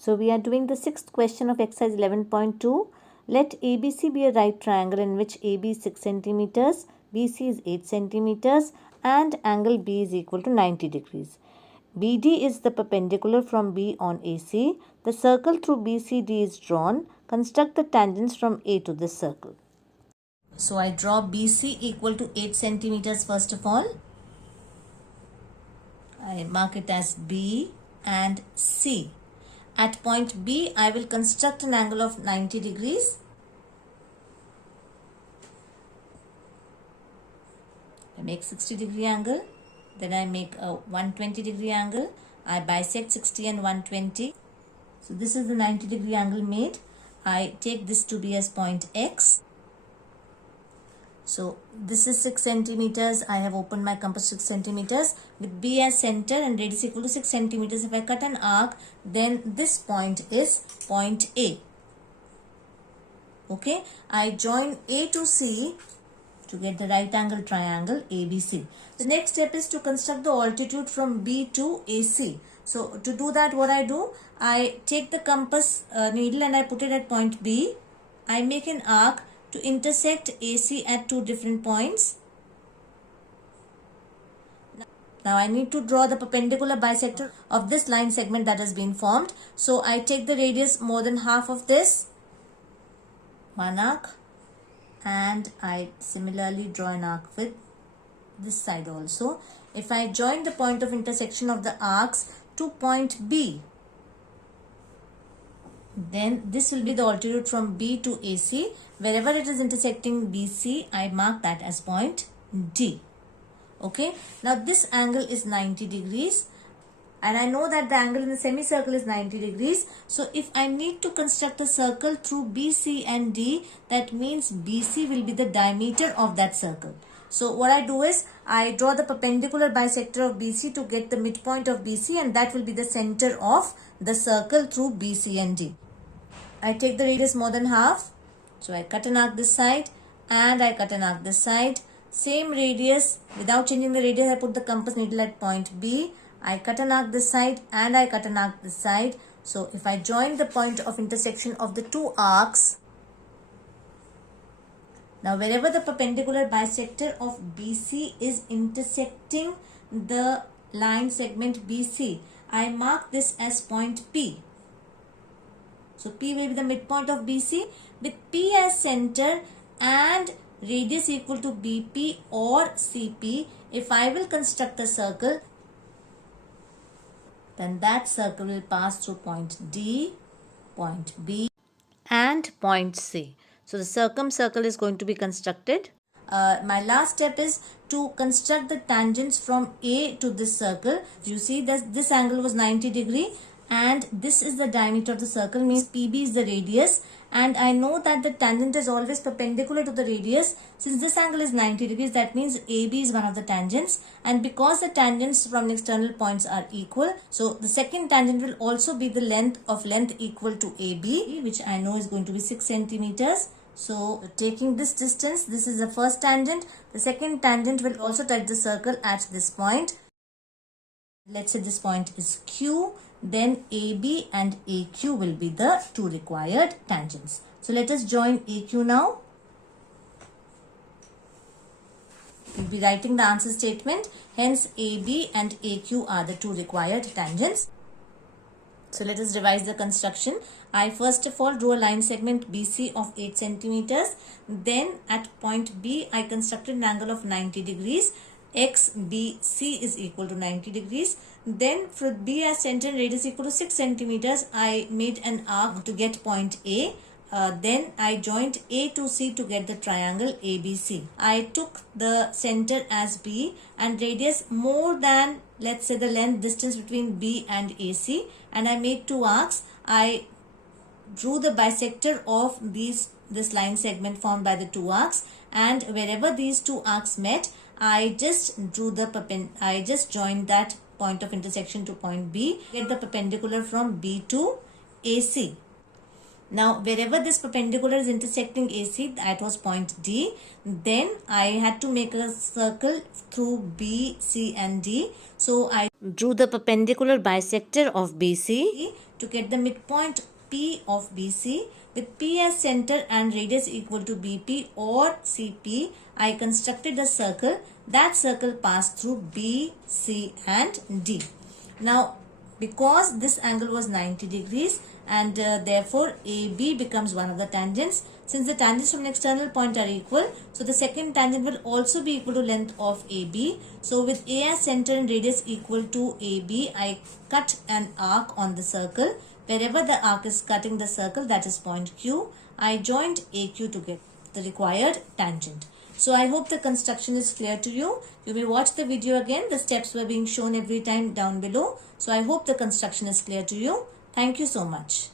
So we are doing the sixth question of exercise 11.2. Let ABC be a right triangle in which AB is 6 centimeters, BC is 8 centimeters and angle B is equal to 90 degrees. BD is the perpendicular from B on AC. The circle through BCD is drawn. Construct the tangents from A to this circle. So I draw BC equal to 8 centimeters first of all. I mark it as B and C. At point B, I will construct an angle of 90 degrees. I make 60 degree angle. Then I make a 120 degree angle. I bisect 60 and 120. So this is the 90 degree angle made. I take this to be as point X. So this is 6 centimeters. I have opened my compass 6 centimeters with B as center and radius equal to 6 centimeters. If I cut an arc, then this point is point A. Okay, I join A to C to get the right angle triangle ABC. The next step is to construct the altitude from B to AC. So to do that, what I do, I take the compass needle and I put it at point B. I make an arc to intersect AC at two different points. Now I need to draw the perpendicular bisector of this line segment that has been formed. So I take the radius more than half of this, one arc, and I similarly draw an arc with this side also. If I join the point of intersection of the arcs to point B, then this will be the altitude from B to AC. Wherever it is intersecting BC, I mark that as point D. Okay. Now this angle is 90 degrees. And I know that the angle in the semicircle is 90 degrees. So if I need to construct a circle through BC and D, that means BC will be the diameter of that circle. So what I do is, I draw the perpendicular bisector of BC to get the midpoint of BC, and that will be the center of the circle through BC and D. I take the radius more than half. So I cut an arc this side and I cut an arc this side. Same radius, without changing the radius, I put the compass needle at point B. I cut an arc this side and I cut an arc this side. So if I join the point of intersection of the two arcs, now wherever the perpendicular bisector of BC is intersecting the line segment BC, I mark this as point P. So P will be the midpoint of BC with P as center and radius equal to BP or CP. If I will construct a circle, then that circle will pass through point D, point B and point C. So the circumcircle is going to be constructed. My last step is to construct the tangents from A to this circle. You see that this angle was 90 degree and this is the diameter of the circle, means PB is the radius, and I know that the tangent is always perpendicular to the radius. Since this angle is 90 degrees, that means AB is one of the tangents, and because the tangents from external points are equal, so the second tangent will also be the length equal to AB, which I know is going to be 6 centimeters. So taking this distance, this is the first tangent. The second tangent will also touch the circle at this point. Let's say this point is Q. Then AB and AQ will be the two required tangents. So let us join AQ now. We'll be writing the answer statement. Hence AB and AQ are the two required tangents. So let us revise the construction. I first of all drew a line segment BC of 8 centimeters. Then at point B, I constructed an angle of 90 degrees. XBC is equal to 90 degrees. Then for B as center and radius equal to 6 centimeters, I made an arc to get point A. Then I joined A to C to get the triangle ABC. I took the center as B and radius more than, let's say, the length distance between B and AC, and I made two arcs. I drew the bisector of this line segment formed by the two arcs, and wherever these two arcs met, I just joined that point of intersection to point B, get the perpendicular from B to AC. Now, wherever this perpendicular is intersecting AC, that was point D. Then I had to make a circle through B, C and D. So I drew the perpendicular bisector of BC to get the midpoint P of BC. With P as center and radius equal to BP or CP, I constructed a circle. That circle passed through B, C and D. Now, because this angle was 90 degrees and therefore AB becomes one of the tangents. Since the tangents from an external point are equal, so the second tangent will also be equal to length of AB. So with A as center and radius equal to AB, I cut an arc on the circle. Wherever the arc is cutting the circle, that is point Q, I joined AQ to get the required tangent. So I hope the construction is clear to you. You may watch the video again. The steps were being shown every time down below. So I hope the construction is clear to you. Thank you so much.